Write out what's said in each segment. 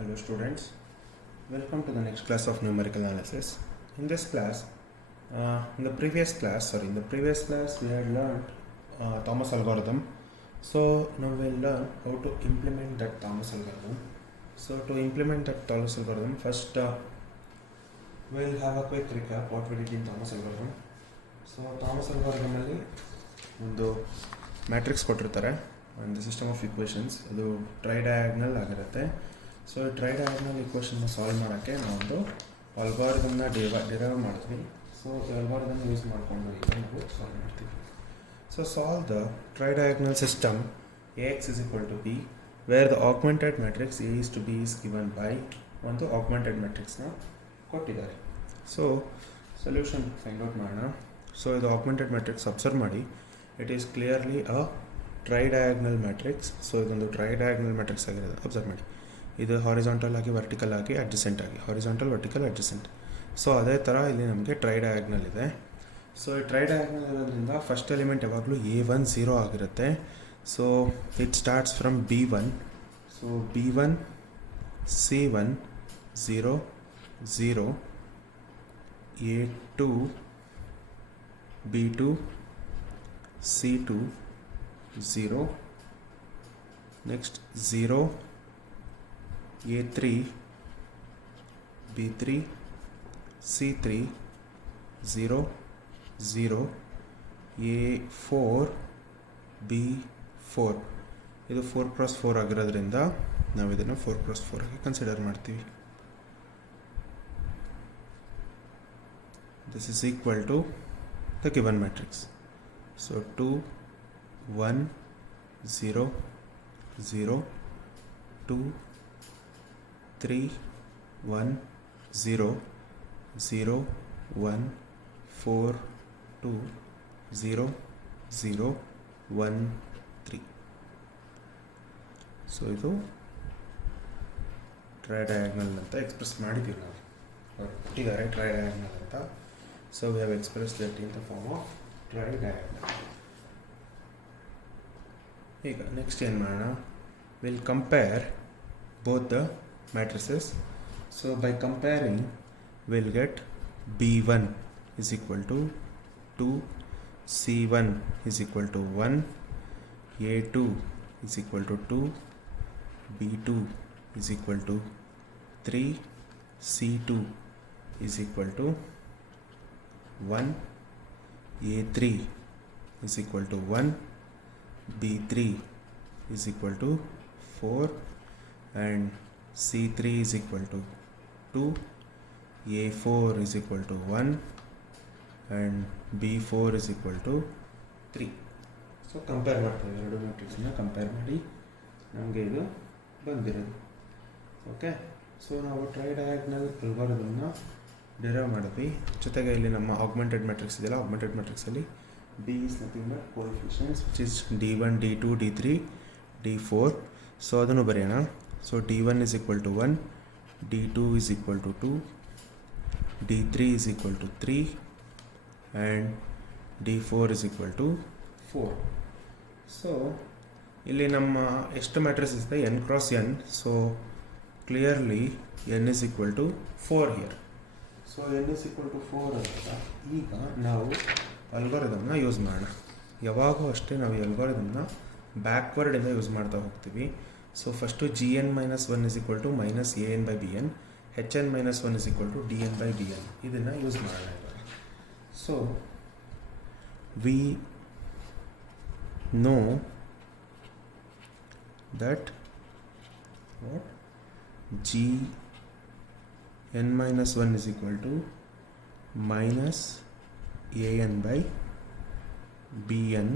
Hello students, welcome to the next class of numerical analysis. In this class, in the previous class we had learned Thomas algorithm. So now we'll learn how to implement that Thomas algorithm. So to implement that Thomas algorithm, first we'll have a quick recap what we did in Thomas algorithm. So Thomas algorithm ಅಲ್ಲಿ ಒಂದು matrix ಕೊಟ್ಟಿರ್ತಾರೆ ಒಂದು system of equations, ಅದು try diagonal ಆಗಿರುತ್ತೆ. So ಈ try diagonal ಇಕ್ವೇಷನ್ನ solve ಮಾಡೋಕ್ಕೆ ನಾವೊಂದು ಅಲ್ಗಾರಿದಮ್ನ derive ಮಾಡ್ತೀವಿ. ಸೊ ಈ ಅಲ್ಗಾರಿದಮ್ ಯೂಸ್ ಮಾಡಿಕೊಂಡು ಈಗ ನಾವು ಸಾಲ್ವ್ ಮಾಡ್ತೀವಿ. So solve the try diagonal system Ax is equal to B where the augmented matrix A is to B is given by ಒಂದು augmented matrixನ ಕೊಟ್ಟಿದ್ದಾರೆ. ಸೊ ಸೊಲ್ಯೂಷನ್ ಫೈಂಡ್ ಔಟ್ ಮಾಡೋಣ. So ಇದು augmented matrix observe ಮಾಡಿ, it is clearly a try diagonal matrix. So ಇದೊಂದು try diagonal matrix ಆಗಿರೋದು observe ಮಾಡಿ. ಇದು horizontal ಆಗಿ ವರ್ಟಿಕಲ್ ಆಗಿ ಅಡ್ಜಸೆಂಟ್ ಆಗಿ, ಹಾರಿಜಾಂಟಲ್ ವರ್ಟಿಕಲ್ ಅಡ್ಜಸೆಂಟ್. ಸೊ ಅದೇ ಥರ ಇಲ್ಲಿ ನಮಗೆ ಟ್ರೈ ಡಯಾಗ್ನಲ್ ಇದೆ. ಸೊ ಈ ಟ್ರೈ ಡಯಾಗ್ನಲ್ ಇರೋದ್ರಿಂದ ಫಸ್ಟ್ ಎಲಿಮೆಂಟ್ ಯಾವಾಗಲೂ A1 0 ಆಗಿರುತ್ತೆ. So it starts from B1. So B1 C1 0 0, A2 B2 C2 0, next 0 A3 B3 C3 0 0, A4 B4. ಇದು 4x4 ಆಗಿರೋದ್ರಿಂದ ನಾವು ಇದನ್ನು 4x4 ಆಗಿ ಕನ್ಸಿಡರ್ ಮಾಡ್ತೀವಿ. This is equal to the given matrix. So 2 1 0 0 2 3 1 0 0 1 4 2 0 0 1 3. So ಇದು tridiagonal ಅಂತ express ಮಾಡಿದ್ದೀವಿ ನಾವು, ಕೊಟ್ಟಿದ್ದಾರೆ ಟ್ರೈ ಡಯಾಗ್ನಲ್ ಅಂತ. So we have express that in the form of tridiagonal. ಈಗ ನೆಕ್ಸ್ಟ್ ಏನು ಮಾಡೋಣ, will compare both the matrices. So by comparing we'll get B1 is equal to 2, C1 is equal to 1, A2 is equal to 2, B2 is equal to 3, C2 is equal to 1, A3 is equal to 1, B3 is equal to 4, and C3 is equal to 2, A4 is equal to 1, and B4 is equal to 3. So compare ಮಾಡ್ತೀವಿ, ಎರಡು ಮ್ಯಾಟ್ರಿಕ್ಸನ್ನ compare ಮಾಡಿ ನಮಗೆ ಇದು ಬಂದಿರೋದು. Okay, so ನಾವು try diagonal ಅಲ್ಗಾರಿದಮ್ನ derive ಮಾಡಿದ್ವಿ. ಜೊತೆಗೆ ಇಲ್ಲಿ ನಮ್ಮ ಆಗ್ಮೆಂಟೆಡ್ ಮ್ಯಾಟ್ರಿಕ್ಸ್ ಇದೆಯಲ್ಲ, augmented ಮ್ಯಾಟ್ರಿಕ್ಸಲ್ಲಿ B is nothing but coefficients which is D1 D2 D3 D4. So ಅದನ್ನು ಬರೆಯೋಣ. So D1 is equal to 1, D2 is equal to 2, D3 is equal to 3, and D4 is equal to 4. So ಇಲ್ಲಿ ನಮ್ಮ ಎಷ್ಟು matrix ಇದೆ, n cross n. So clearly n is equal to 4 here. So n is equal to 4 ಅಂತ ಈಗ ನಾವು ಅಲ್ಗಾರಿದಮ್ನ use ಮಾಡೋಣ. ಯಾವಾಗೂ ಅಷ್ಟೇ ನಾವು ಈ ಅಲ್ಗಾರಿದಮ್ನ ಬ್ಯಾಕ್ವರ್ಡಿಂದ ಯೂಸ್ ಮಾಡ್ತಾ ಹೋಗ್ತೀವಿ. So first Gn-1 is equal to minus an by bn, Hn-1 is equal to dn by dn. ಇದನ್ನು ಯೂಸ್ ಮಾಡೋಣ ಇವಾಗ. So we know that what Gn-1 is equal to minus an by bn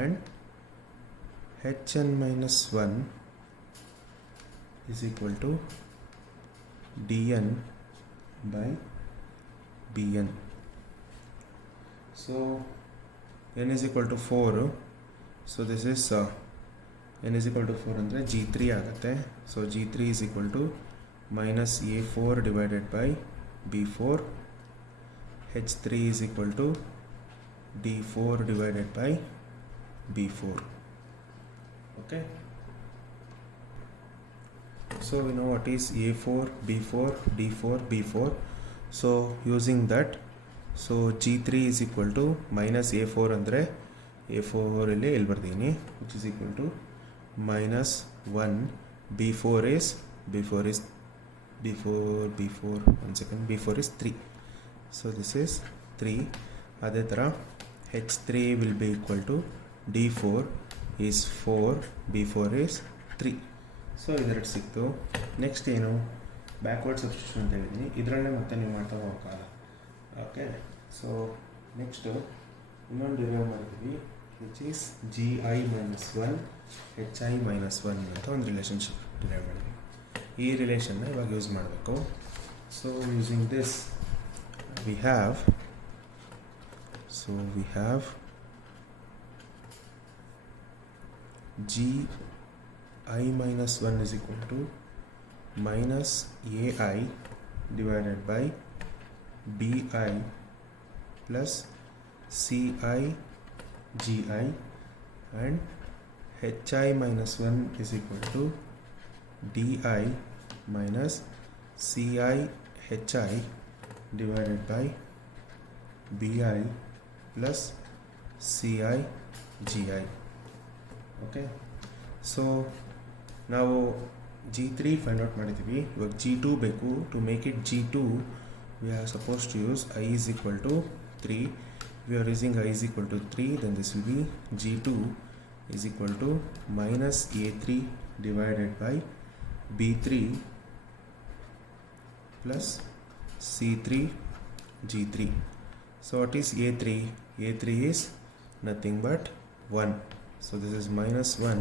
and Hn-1 is equal to dn by bn. So n is equal to 4. So this is n is equal to 4 ಅಂದರೆ G3 ಆಗುತ್ತೆ. So G3 is equal to minus A4 divided by B4. H3 is equal to D4 divided by B4. Okay. So we know what is A4, B4, D4, B4. So using that, so G3 is equal to minus A4 andre A4 ಇಲ್ಲಿ ಬರ್ತೀನಿ, which is equal to minus 1. B4 is B4 is 3. So this is 3. ಅದೇ ಥರ H3 will be equal to D4 is 4, B4 is 3. So ಇದೆರಡು ಸಿಕ್ತು. Next ಏನು, backward substitution ಅಂತ ಹೇಳಿದ್ದೀನಿ, ಇದರಲ್ಲೇ ಮತ್ತೆ ನೀವು ಮಾಡ್ತಾ ಹೋಗಲ್ಲ. ಓಕೆ, ಸೊ ನೆಕ್ಸ್ಟು ಇನ್ನೊಂದು ಡಿರೈವ್ ಮಾಡ್ತೀವಿ, which is GI minus 1 HI minus 1 ಅಂತ ಒಂದು ರಿಲೇಷನ್ಶಿಪ್ ಡಿರೈವ್ ಮಾಡಿದ್ವಿ. ಈ ರಿಲೇಷನ್ನ ಇವಾಗ ಯೂಸ್ ಮಾಡಬೇಕು. So using this we have GI minus 1 is equal to minus AI divided by BI plus CI GI, and HI minus 1 is equal to DI minus CI HI divided by BI plus CI GI. Okay, so ನಾವು G3 find out ಮಾಡಿದ್ದೀವಿ. ಇವಾಗ G2 ಬೇಕು. To make it G2 we are supposed to use I is equal to 3. We are using I is equal to 3, then this will be G2 is equal to minus A3 divided by B3 plus C3 G3. So what is A3? A3 is nothing but 1. So this is minus 1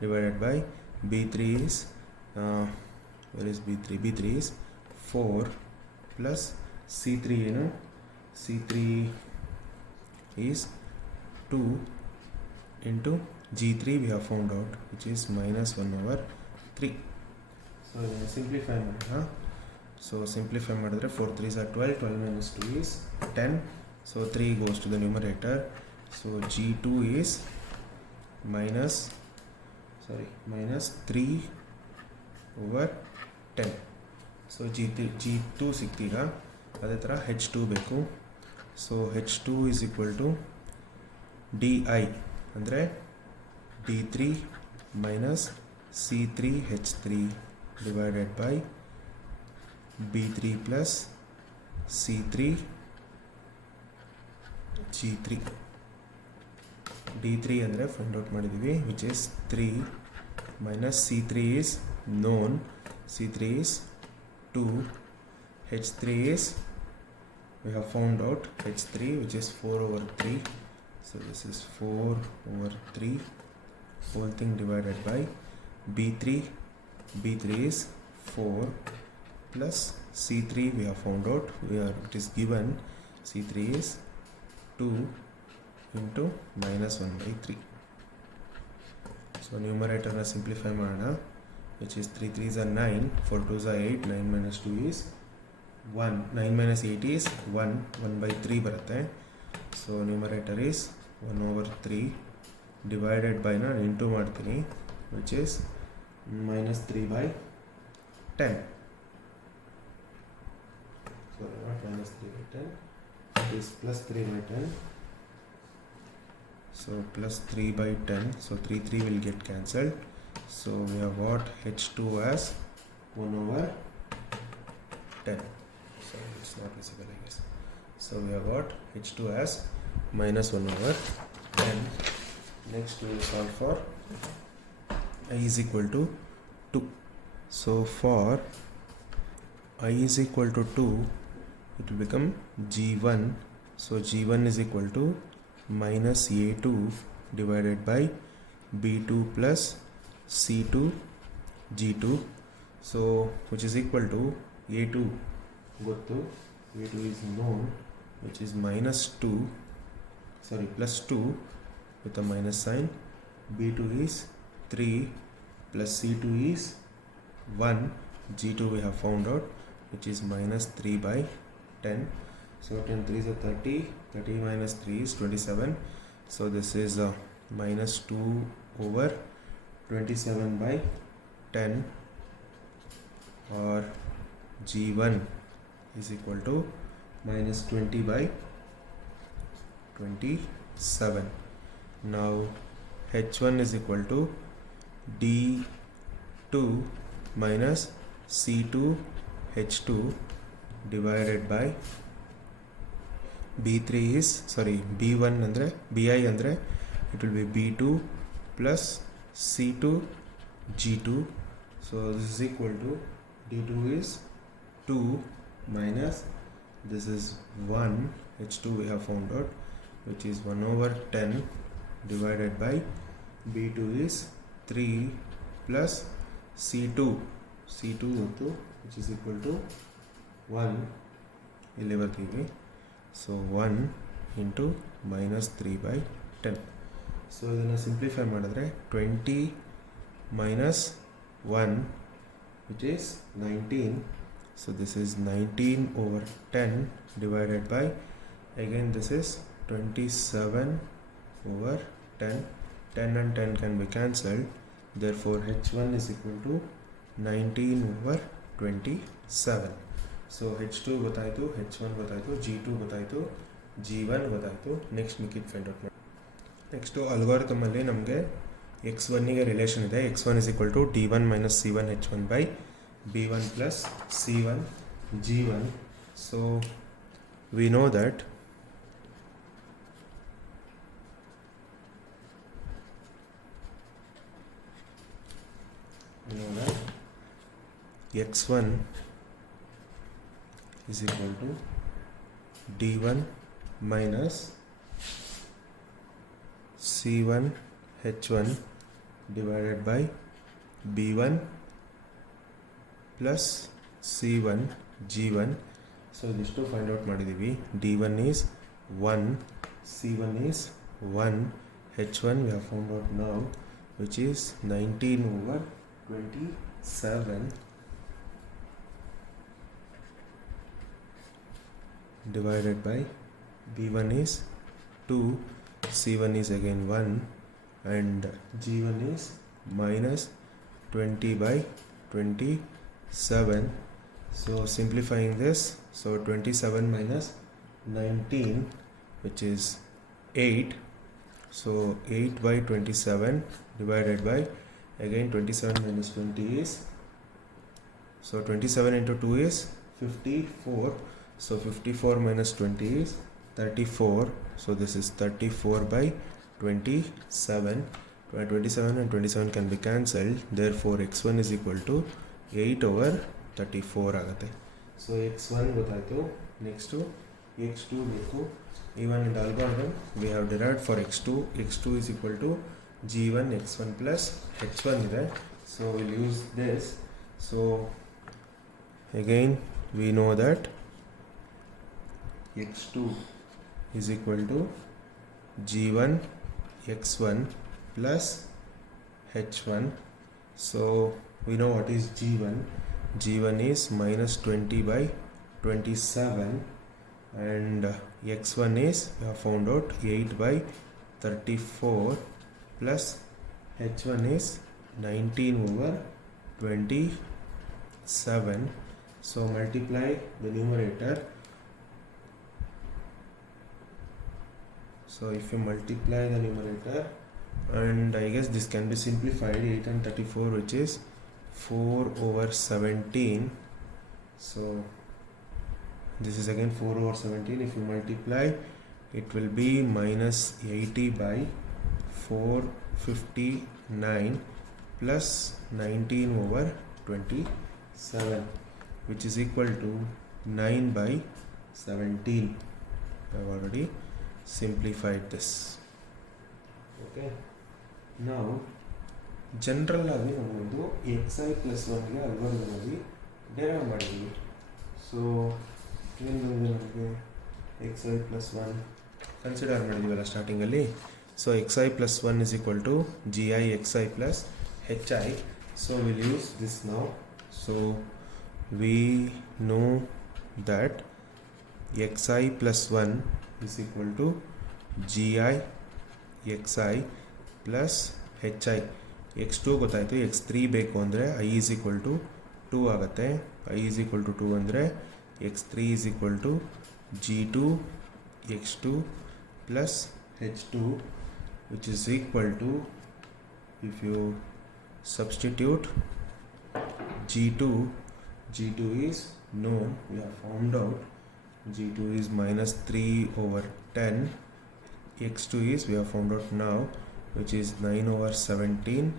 divided by B3 is where is B3? B3 is 4 plus C3, you know, C3 is 2 into G3 we have found out, which is minus 1 over 3. So simplify ಮಾಡೋಣ. So simplify ಮಾಡಿದ್ರೆ 4 3s are 12, 12 minus 2 is 10. So 3 goes to the numerator. So G2 is minus 3 over 10. So G2 ಸಿಕ್ತೀಗ. ಅದೇ ಥರ H2 ಬೇಕು. So H2 is equal to DI ಅಂದರೆ D3 minus C3 H3 divided by B3 plus C3 G3. D3 ಅಂದರೆ find out ಮಾಡಿದ್ದೀವಿ, which is 3 minus C3 is known, C3 is 2, H3 is we have found out H3, which is 4 over 3. So this is 4 over 3 whole thing divided by B3 is 4 plus C3 we have found out, it is given C3 is 2 into minus 1 by 3. So numerator na simplify ಮಾಡೋಣ, which is 3 3s are 9, 4 2s are 8, 9 minus 2 is 1, 9 minus 8 is 1, 1 by 3 ಬರುತ್ತೆ. So numerator is 1 over 3 divided by ನಾನು into ಮಾಡ್ತೀನಿ, which is minus 3 by 10. Sorry, not minus 3 by 10, it is plus 3 by 10. So plus 3 by 10, so 3 will get cancelled. So we have got H2 as 1 over 10. So it's not visible, I guess. So we have got H2 as minus 1 over 10. Next we will solve for I is equal to 2. So for I is equal to 2, it will become G1. So G1 is equal to minus A2 divided by B2 plus C2 G2. So which is equal to A2 ಗೊತ್ತು, A2 is known, which is plus 2 with a minus sign. B2 is 3 plus C2 is 1. G2 we have found out, which is minus 3 by 10. So 10 3s are 30, 30 minus 3 is 27. So this is minus 2 over 27 by 10 or g1 is equal to minus 20 by 27. Now h1 is equal to d2 minus c2 h2 divided by b3 is b1 andre bi andre it will be b2 plus c2 g2. So this is equal to d2 is 2 minus this is 1 h2 we have found out, which is 1 over 10 divided by b2 is 3 plus c2 which is equal to 1 ಇಲ್ಲಿ ಬರ್ತೀವಿ. So 1 into minus 3 by 10. So ಇದನ್ನು simplify ಮಾಡಿದ್ರೆ 20 minus 1 which is 19. So this is 19 over 10 divided by, again this is 27 over 10. 10 and 10 can be cancelled. Therefore h1 is equal to 19 over 27. So h2 ಗೊತ್ತಾಯಿತು, h1 ಗೊತ್ತಾಯಿತು, g2 ಗೊತ್ತಾಯಿತು, g1 ಗೊತ್ತಾಯಿತು. Next ಮಿಕ್ಕಿದ find out ಮಾಡಿ. Next ಅಲ್ಗಾರಿಥಮಲ್ಲಿ ನಮಗೆ x1ಗೆ relation ಇದೆ. x1 is equal to d1 minus c1 h1 by b1 plus c1 g1. So we know that x1 is equal to d1 minus c1 h1 divided by b1 plus c1 g1. So this to find out ಮಾಡಿದೀವಿ. d1 is 1, c1 is 1, h1 we have found out now, which is 19 over 27 divided by b1 is 2, c1 is again 1, and g1 is minus 20 by 27. So simplifying this, so 27 minus 19 which is 8. So 8 by 27 divided by, again 27 minus 20 is, so 27 into 2 is 54. So 54 minus 20 is 34. So this is 34 by 27. 27 and 27 can be cancelled. Therefore x1 is equal to 8 over 34 ಆಗುತ್ತೆ. So x1 ಗೊತ್ತಾಯಿತು. Next x2 ಬೇಕು. Even in the algorithm we have derived for x2. x2 is equal to g1 x1 plus h1 ಇದೆ. So we'll use this. So again we know that x2 is equal to g1 x1 plus h1. So we know what is g1. g1 is minus 20 by 27, and x1 is, we have found out, 8 by 34 plus h1 is 19 over 27. So multiply the numerator. So if you multiply the numerator, and I guess this can be simplified, 8 and 34 which is 4 over 17. So this is again 4 over 17. If you multiply, it will be minus 80 by 459 plus 19 over 27, which is equal to 9 by 17. I have already simplified this. Okay, now general ಆಗಿ ನಾವೊಂದು xi plus 1ಗೆ ಅಲ್ಗಾರಿಥಮಲ್ಲಿ derive ಮಾಡಿದ್ವಿ. So ಏನು ಬಂದಿದೆ ನಮಗೆ xi plus 1 consider ಮಾಡಿದ್ದೀವಲ್ಲ ಸ್ಟಾರ್ಟಿಂಗಲ್ಲಿ. So xi plus 1 is equal to gi xi plus hi. So we'll use this now. So we know that xi plus 1 is equal to gi xi plus hi. x2 ಗೊತ್ತಾಯಿತು, x3 ಬೇಕು ಅಂದರೆ i is equal to 2 ಆಗುತ್ತೆ. I is equal to 2 ಅಂದರೆ x3 is equal to g2 x2 plus h2, which is equal to, if you substitute g2 is known, we have found out g2 is minus 3 over 10, x2 is we have found out now, which is 9 over 17,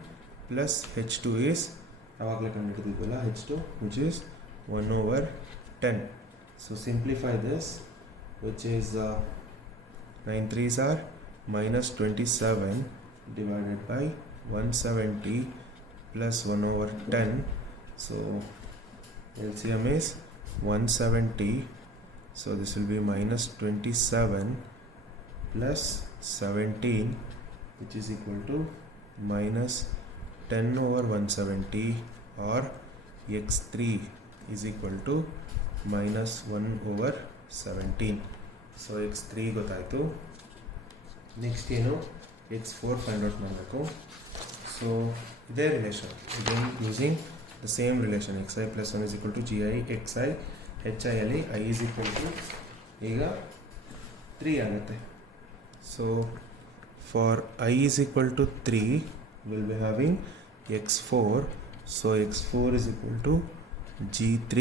plus h2 is h2, which is 1 over 10. So simplify this, which is 9 3s are minus 27 divided by 170 plus 1 over 10. So LCM is 170. So this will be minus 27 plus 17, which is equal to minus 10 over 170, or x3 is equal to minus 1 over 17. So x3 ಗೊತ್ತಾಯಿತು. Next ಏನು x4 find out ಮಾಡಬೇಕು. So ಇದೇ relation, again using the same relation, xi plus 1 is equal to gi xi hi ಅಲ್ಲಿ i is equal to ಈಗ 3 ಆಗುತ್ತೆ. So for i is equal to 3 we'll be having x4. So x4 is equal to g3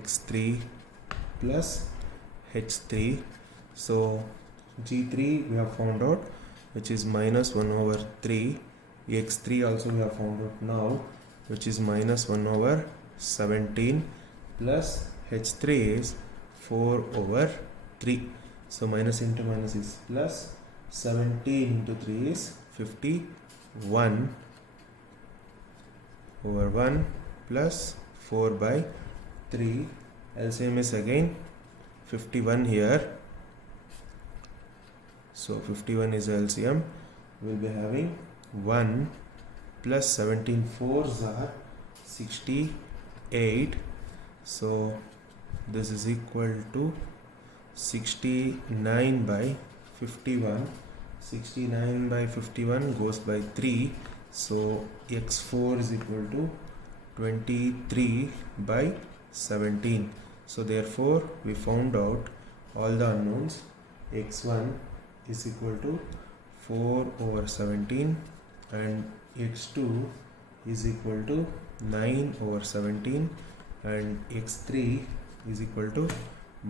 x3 plus h3. So g3 we have found out, which is minus 1 over 3. x3 also we have found out now, which is minus 1 over 17, plus h3 is 4 over 3. So minus into minus is plus, 17 into 3 is 51 over 1 plus 4 by 3. LCM is again 51 here. So 51 is LCM. We'll be having 1 plus 17 4s are 68. So this is equal to 69 by 51. 69 by 51 goes by 3. So x4 is equal to 23 by 17. So therefore we found out all the unknowns. x1 is equal to 4 over 17 and x2 is equal to 9 over 17 and x3 is equal to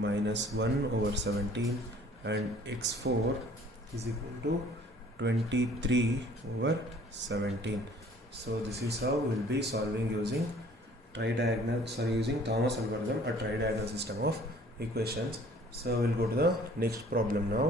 minus 1 over 17 and x4 is equal to 23 over 17. So this is how we'll be solving using using Thomas algorithm, a tridiagonal system of equations. So we'll go to the next problem now.